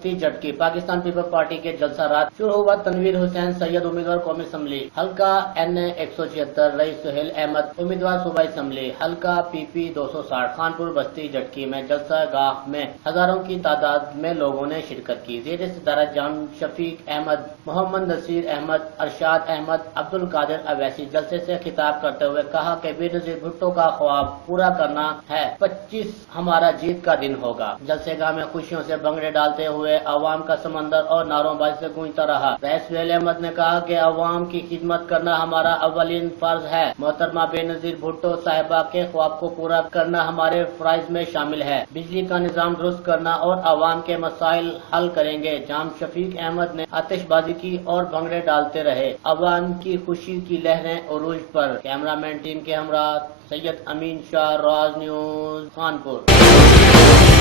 बस्ती झटकी। Pakistan people party के जलसा रात शुरू हुआ। तनवीर हुसैन सैयद उम्मीदवार कौमी असम्बली हल्का NA 176, रईस सुहेल अहमद उम्मीदवार सूबाई असम्बली हल्का PP 260 खानपुर बस्ती झटकी में जलसा गाह में हजारों की तादाद में लोगों ने शिरकत की। ज़ेर सदारत जाम शफीक अहमद, मोहम्मद नसीर अहमद, अरशाद अहमद, अब्दुल कादिर अवैसी जलसे से खिताब करते हुए कहा कि बेनजीर भुट्टो का ख्वाब पूरा करना है, 25 हमारा जीत का दिन होगा। जलसेगाह में खुशियों से भंगड़े डालते हुए अवाम का समंदर और नारोंबाजी से गूंजता रहा। रईस सुहेल अहमद ने कहा कि अवाम की खिदमत करना हमारा अव्वलीन फर्ज है। मोहतरमा बेनजीर भुट्टो साहिबा के ख्वाब को पूरा करना हमारे फराइज में शामिल है। बिजली का निजाम दुरुस्त करना और अवाम के मसाइल हल करेंगे। जाम शफीक अहमद ने आतिशबाजी की और भंगड़े डालते रहे। अवाम की खुशी की लहरें उरूज पर। कैमरामैन टीम के हमरा सैयद अमीन शाह, राज न्यूज, कानपुर।